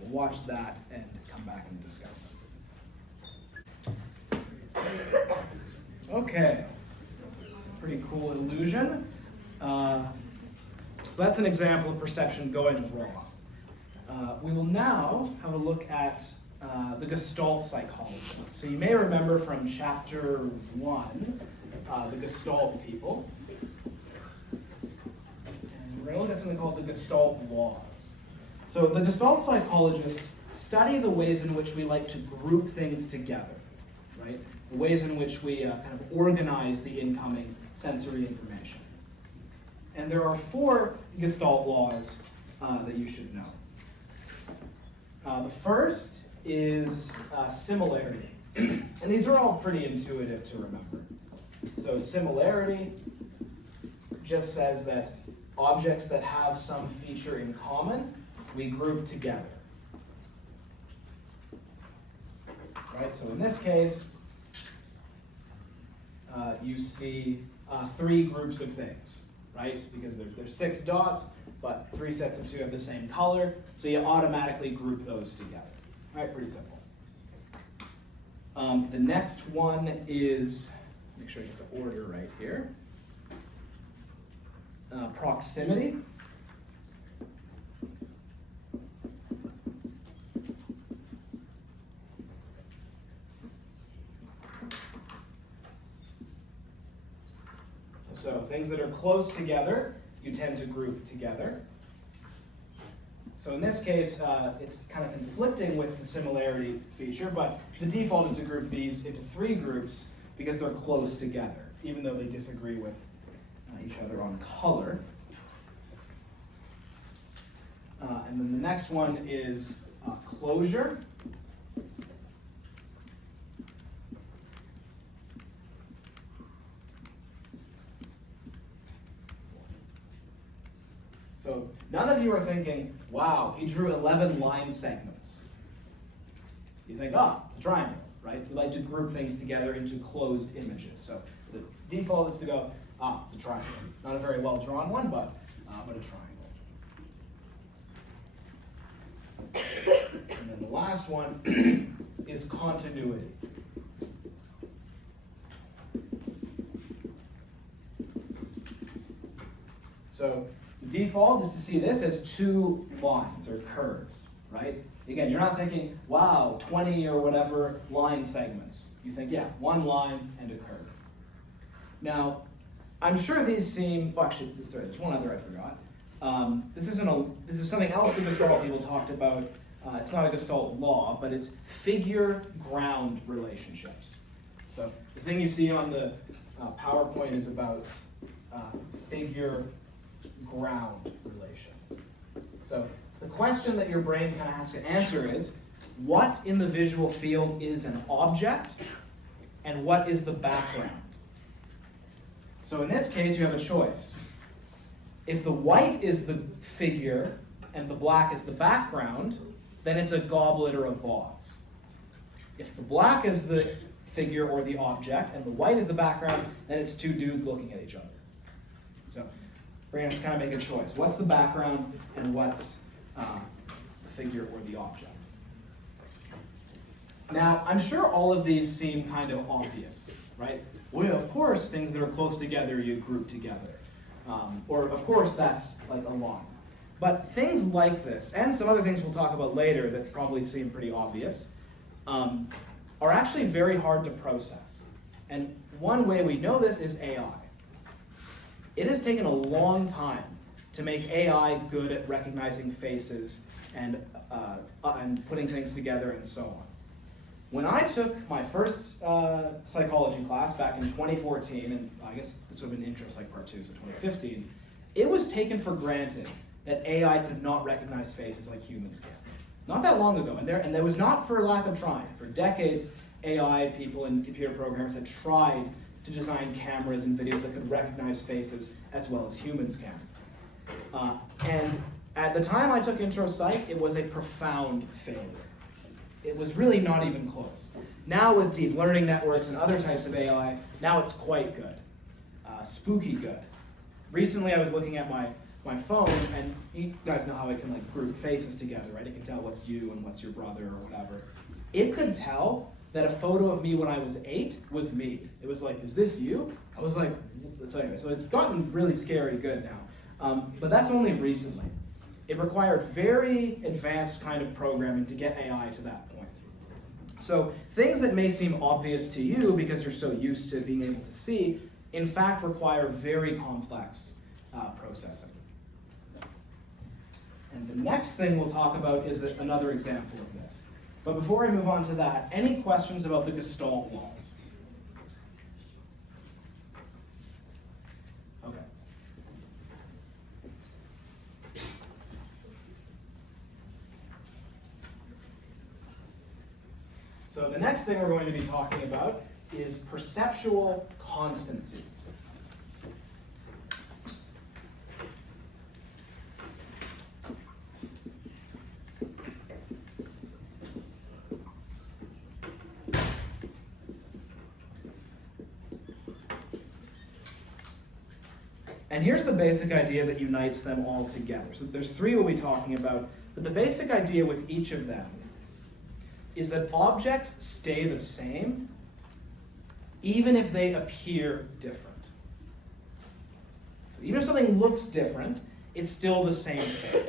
we'll watch that and come back and discuss. Okay, it's a pretty cool illusion. So that's an example of perception going wrong. We will now have a look at the Gestalt psychologists. So you may remember from chapter 1, the Gestalt people. And we're going to look at something called the Gestalt laws. So the Gestalt psychologists study the ways in which we like to group things together, right? The ways in which we kind of organize the incoming sensory information. And there are 4 Gestalt laws that you should know. The first is similarity. And these are all pretty intuitive to remember. So similarity just says that objects that have some feature in common, we group together. Right, so in this case, you see 3 groups of things, right? Because there's 6 dots, but 3 sets of 2 have the same color, so you automatically group those together. All right, pretty simple. The next one is, make sure I get the order right here. Proximity. So things that are close together, you tend to group together. So in this case, it's kind of conflicting with the similarity feature, but the default is to group these into 3 groups because they're close together, even though they disagree with each other on color. And then the next one is closure. So none of you are thinking, wow, he drew 11 line segments. You think, oh, it's a triangle, right? We like to group things together into closed images. So the default is to go, it's a triangle. Not a very well drawn one, but a triangle. And then the last one is continuity. So the default is to see this as 2 lines or curves, right? Again, you're not thinking, wow, 20 or whatever line segments. You think, yeah, 1 line and a curve. Now, I'm sure these seem, oh, actually, sorry, there's one other I forgot. This is something else the Gestalt people talked about. It's not a Gestalt law, but it's figure-ground relationships. So the thing you see on the PowerPoint is about figure-ground relations. So the question that your brain kind of has to answer is, what in the visual field is an object, and what is the background? So in this case, you have a choice. If the white is the figure and the black is the background, then it's a goblet or a vase. If the black is the figure or the object and the white is the background, then it's 2 dudes looking at each other. So brain has to kind of make a choice. What's the background and what's the figure or the object? Now, I'm sure all of these seem kind of obvious, right? Well, of course, things that are close together you group together. Or, of course, that's like a line. But things like this, and some other things we'll talk about later that probably seem pretty obvious, are actually very hard to process. And one way we know this is AI. It has taken a long time to make AI good at recognizing faces and putting things together and so on. When I took my first psychology class back in 2014, and I guess this would have been intro psych part 2, so 2015, it was taken for granted that AI could not recognize faces like humans can. Not that long ago, and there was not for lack of trying. For decades, AI people and computer programmers had tried to design cameras and videos that could recognize faces as well as humans can. And at the time I took intro psych, it was a profound failure. It was really not even close. Now with deep learning networks and other types of AI, now it's quite good. Spooky good. Recently I was looking at my phone, and you guys know how it can like group faces together, right? It can tell what's you and what's your brother or whatever. It could tell that a photo of me when I was 8 was me. It was like, is this you? I was like, so anyway, so it's gotten really scary good now. But that's only recently. It required very advanced kind of programming to get AI to that point. So things that may seem obvious to you because you're so used to being able to see, in fact require very complex processing. And the next thing we'll talk about is another example of this. But before I move on to that, any questions about the Gestalt laws? Okay. So the next thing we're going to be talking about is perceptual constancies. And here's the basic idea that unites them all together. So there's three we'll be talking about, but the basic idea with each of them is that objects stay the same even if they appear different. Even if something looks different, it's still the same thing.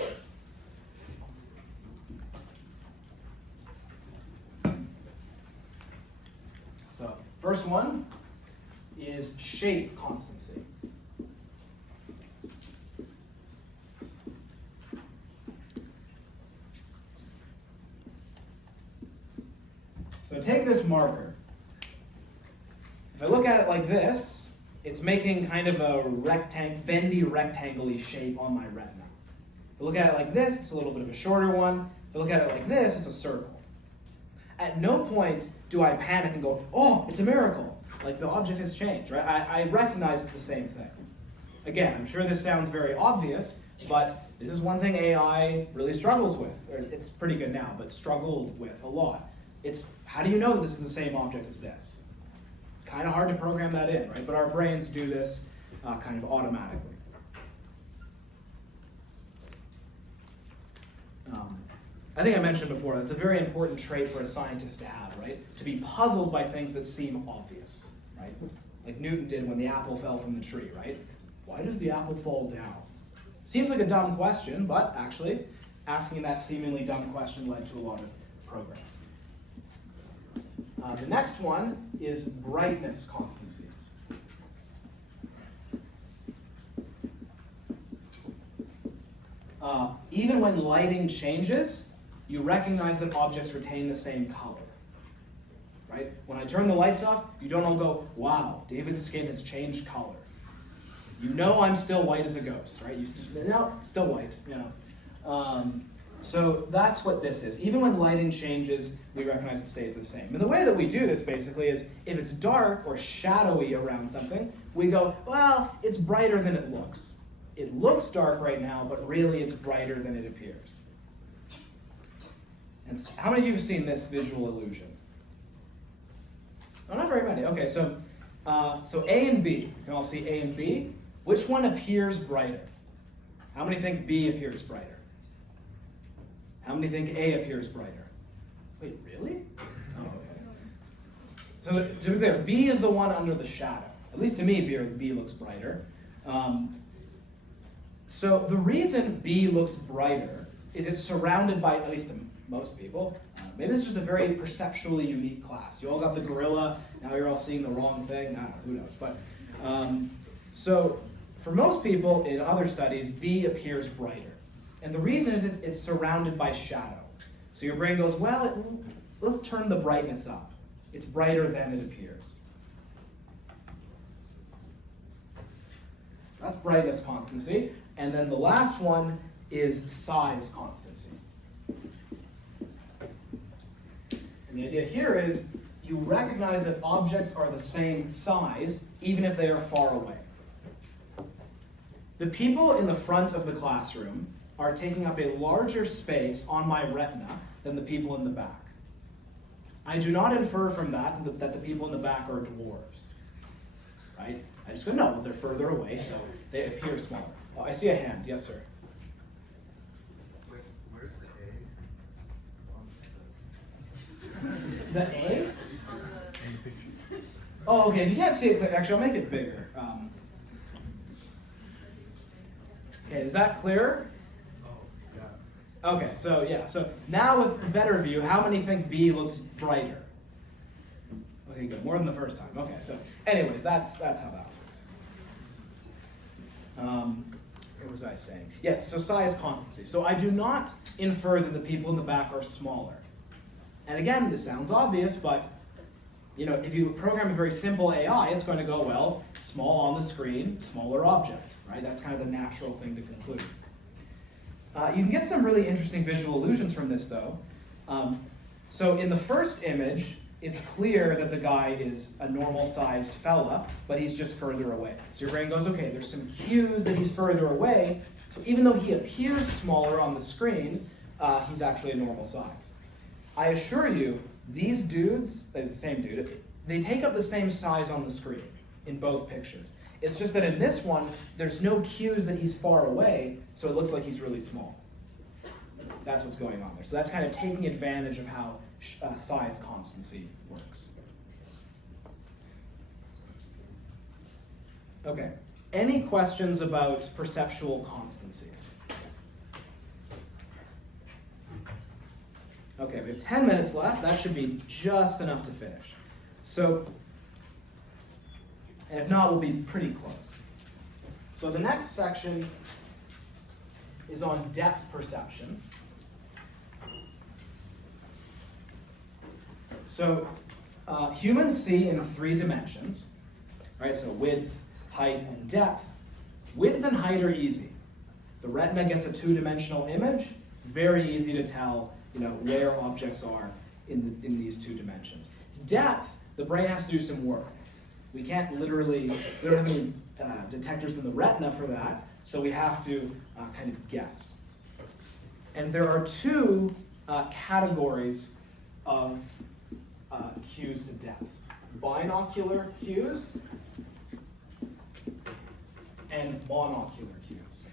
So, first one is shape constancy. So take this marker. If I look at it like this, it's making kind of a bendy rectangle-y shape on my retina. If I look at it like this, it's a little bit of a shorter one. If I look at it like this, it's a circle. At no point do I panic and go, oh, it's a miracle. Like the object has changed, right? I recognize it's the same thing. Again, I'm sure this sounds very obvious, but this is one thing AI really struggles with. Or it's pretty good now, but struggled with a lot. It's, how do you know that this is the same object as this? Kind of hard to program that in, right? But our brains do this kind of automatically. I think I mentioned before, that's a very important trait for a scientist to have, right? To be puzzled by things that seem obvious, right? Like Newton did when the apple fell from the tree, right? Why does the apple fall down? Seems like a dumb question, but actually, asking that seemingly dumb question led to a lot of progress. The next one is brightness constancy. Even when lighting changes, you recognize that objects retain the same color. Right? When I turn the lights off, you don't all go, wow, David's skin has changed color. You know I'm still white as a ghost, right? No, still white, you know. So that's what this is. Even when lighting changes, we recognize it stays the same. And the way that we do this basically is if it's dark or shadowy around something, we go, well, it's brighter than it looks. It looks dark right now, but really it's brighter than it appears. And how many of you have seen this visual illusion? Oh, not very many. Okay, so A and B. You can all see A and B. Which one appears brighter? How many think B appears brighter? How many think A appears brighter? Wait, really? Oh, okay. So to be clear, B is the one under the shadow. At least to me, B looks brighter. So the reason B looks brighter is it's surrounded by, at least to most people, maybe it's just a very perceptually unique class. You all got the gorilla, now you're all seeing the wrong thing. I don't know, who knows. But so for most people in other studies, B appears brighter. And the reason is it's surrounded by shadow. So your brain goes, well, let's turn the brightness up. It's brighter than it appears. That's brightness constancy. And then the last one is size constancy. And the idea here is you recognize that objects are the same size even if they are far away. The people in the front of the classroom are taking up a larger space on my retina than the people in the back. I do not infer from that that the people in the back are dwarves, right? I just go, no, well, they're further away, so they appear smaller. Oh, I see a hand. Yes, sir. Where's the A? The A? Oh, okay. If you can't see it, actually, I'll make it bigger. Okay, is that clear? Okay, so yeah, so now with a better view, how many think B looks brighter? Okay, good, more than the first time. Okay, so anyways, that's how that works. What was I saying? Yes, so size constancy. So I do not infer that the people in the back are smaller. And again, this sounds obvious, but you know, if you program a very simple AI, it's going to go, well, small on the screen, smaller object, right? That's kind of the natural thing to conclude. You can get some really interesting visual illusions from this, though. So in the first image, it's clear that the guy is a normal-sized fella, but he's just further away. So your brain goes, okay, there's some cues that he's further away, so even though he appears smaller on the screen, he's actually a normal size. I assure you, these dudes, it's the same dude, they take up the same size on the screen in both pictures. It's just that in this one, there's no cues that he's far away, so it looks like he's really small. That's what's going on there. So that's kind of taking advantage of how size constancy works. Okay, any questions about perceptual constancies? Okay, we have 10 minutes left. That should be just enough to finish. So, and if not, we'll be pretty close. So the next section is on depth perception. So humans see in 3 dimensions, right? So width, height, and depth. Width and height are easy. The retina gets a 2-dimensional image. Very easy to tell, where objects are in these 2 dimensions. Depth, the brain has to do some work. We don't have any detectors in the retina for that, so we have to kind of guess. And there are 2 categories of cues to depth. Binocular cues and monocular cues.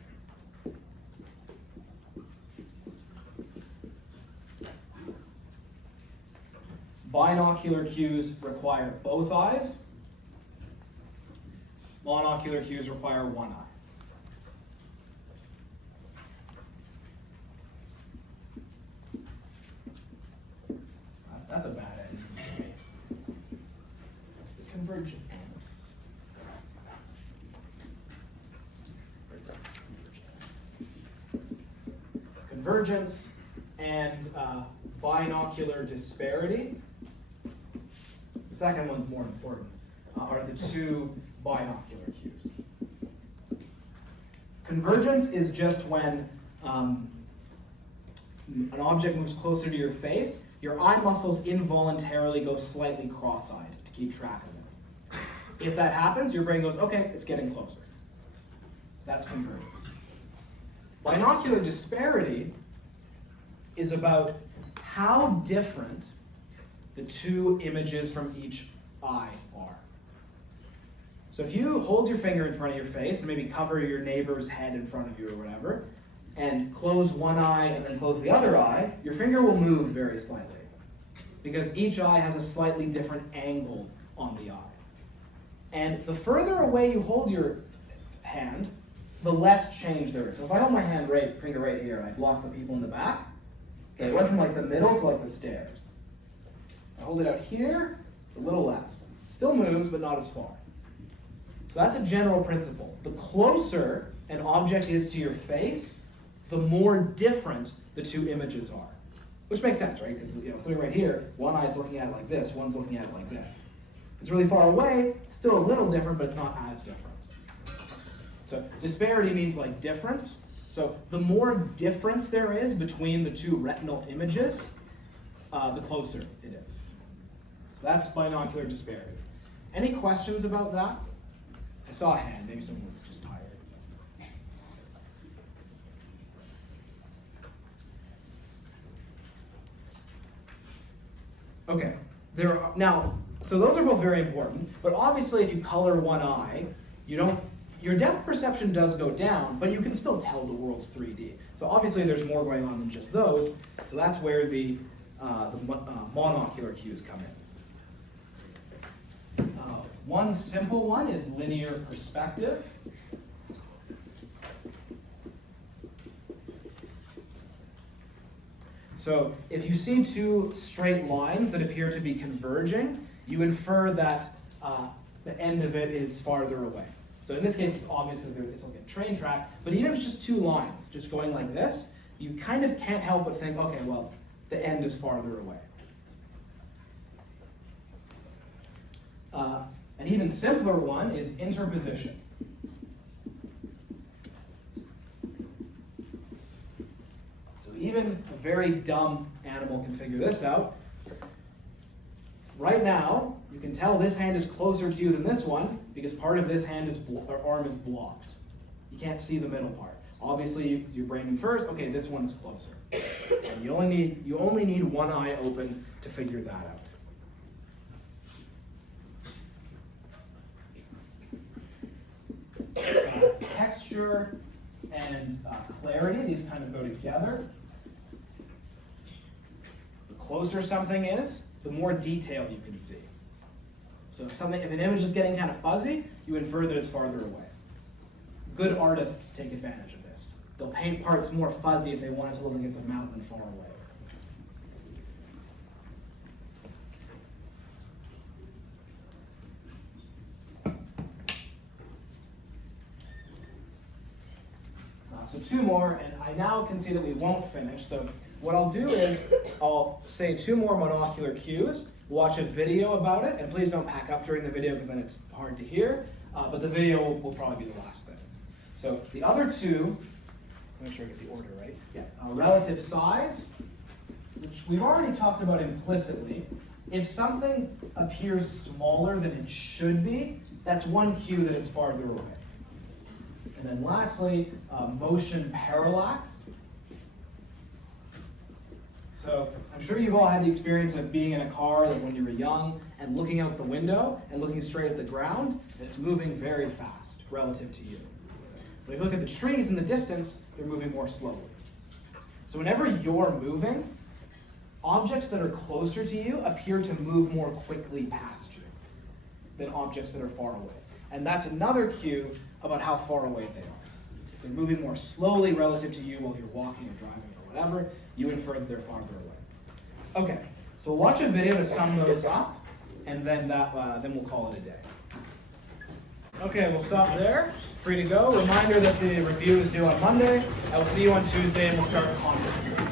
Binocular cues require both eyes. Monocular cues require one eye. That's a bad ending. Convergent ants. Convergence and binocular disparity. The second one's more important, are the 2 binocular cues. Convergence is just when an object moves closer to your face, your eye muscles involuntarily go slightly cross-eyed to keep track of it. If that happens, your brain goes, okay, it's getting closer. That's convergence. Binocular disparity is about how different the 2 images from each eye are. So if you hold your finger in front of your face and maybe cover your neighbor's head in front of you or whatever, and close one eye and then close the other eye, your finger will move very slightly because each eye has a slightly different angle on the eye. And the further away you hold your hand, the less change there is. So if I hold my finger right here and I block the people in the back, okay, it went from like the middle to like the stairs. I hold it out here, it's a little less. Still moves, but not as far. So that's a general principle. The closer an object is to your face, the more different the 2 images are. Which makes sense, right? Because something right here, one eye is looking at it like this, one's looking at it like this. It's really far away, it's still a little different, but it's not as different. So disparity means like difference. So the more difference there is between the 2 retinal images, the closer it is. So that's binocular disparity. Any questions about that? I saw a hand, maybe someone was just tired. Okay, so those are both very important, but obviously if you color one eye, your depth perception does go down, but you can still tell the world's 3D. So obviously there's more going on than just those, so that's where the monocular cues come in. One simple one is linear perspective. So if you see 2 straight lines that appear to be converging, you infer that the end of it is farther away. So in this case, it's obvious because it's like a train track, but even if it's just 2 lines, just going like this, you kind of can't help but think, okay, well, the end is farther away. An even simpler one is interposition. So even a very dumb animal can figure this out. Right now, you can tell this hand is closer to you than this one because part of this hand arm is blocked. You can't see the middle part. Obviously, your brain infers, okay, this one's closer. And you only need one eye open to figure that out. temperature and clarity, these kind of go together. The closer something is, the more detail you can see. So if an image is getting kind of fuzzy, you infer that it's farther away. Good artists take advantage of this. They'll paint parts more fuzzy if they want it to look like it's a mountain far away. So 2 more, and I now can see that we won't finish. So what I'll do is I'll say 2 more monocular cues, watch a video about it, and please don't pack up during the video because then it's hard to hear, but the video will probably be the last thing. So the other 2, make sure I get the order right. Yeah, relative size, which we've already talked about implicitly. If something appears smaller than it should be, that's one cue that it's farther away. And then lastly, motion parallax. So I'm sure you've all had the experience of being in a car like when you were young and looking out the window and looking straight at the ground. It's moving very fast relative to you. But if you look at the trees in the distance, they're moving more slowly. So whenever you're moving, objects that are closer to you appear to move more quickly past you than objects that are far away. And that's another cue about how far away they are. If they're moving more slowly relative to you while you're walking or driving or whatever, you infer that they're farther away. Okay, so we'll watch a video to sum those up, and then we'll call it a day. Okay, we'll stop there. Free to go. Reminder that the review is due on Monday. I will see you on Tuesday, and we'll start consciousness.